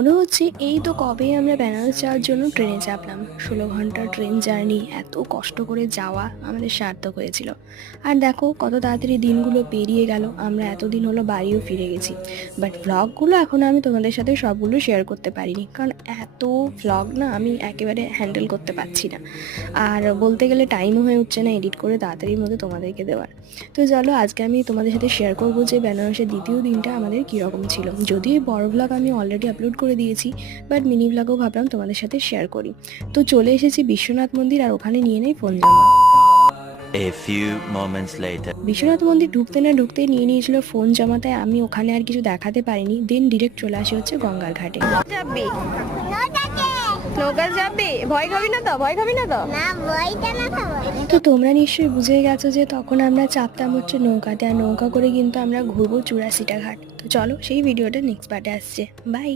মনে হচ্ছে এই তো কবে আমরা বেনারস যাওয়ার জন্য ট্রেনে চাপলাম। ষোলো ঘণ্টার ট্রেন জার্নি, এত কষ্ট করে যাওয়া আমাদের সার্থক হয়েছিল। আর দেখো কত তাড়াতাড়ি দিনগুলো পেরিয়ে গেল, আমরা এতদিন হলো বাড়িও ফিরে গেছি। বাট ভ্লগগুলো এখনও আমি তোমাদের সাথে সবগুলো শেয়ার করতে পারিনি, কারণ এত ভ্লগ না আমি একেবারে হ্যান্ডেল করতে পারছি না। আর বলতে গেলে টাইমও হয়ে উঠছে না এডিট করে তাড়াতাড়ির মধ্যে তোমাদেরকে দেওয়ার। তো চলো আজকে আমি তোমাদের সাথে শেয়ার করব যে বেনারসের দ্বিতীয় দিনটা আমাদের কীরকম ছিল। যদিও বড় ভ্লগ আমি অলরেডি আপলোড করে দিয়েছি বাট মিনি ভ্লগও ভাবলাম তোমাদের সাথে শেয়ার করি। তো চলে এসেছি বিশ্বনাথ মন্দির আর ওখানে নিয়ে নেই ফোন জমা। A few moments later. Biswanath মন্দির ঢুকতে না ঢুকতে নিয়ে নিয়েছিল ফোন জমাতে আমি ওখানে আর কিছু দেখাতে পারিনি। দেন ডিরেক্ট চলে আসি হচ্ছে গঙ্গার ঘাটে। নৌকা যাবি? ভয় খাবি না তো? ভয় খাবি না তো? না বইটা না খাব। তো তোমরা নিশ্চয়ই বুঝে গেছো যে তখন আমরা চাপতাম হচ্ছে নৌকাতে আর নৌকা করে কিন্তু আমরা ঘুরবো চুরাশিটা ঘাট। তো চলো সেই ভিডিওটা নেক্সট পার্টে আসছে। বাই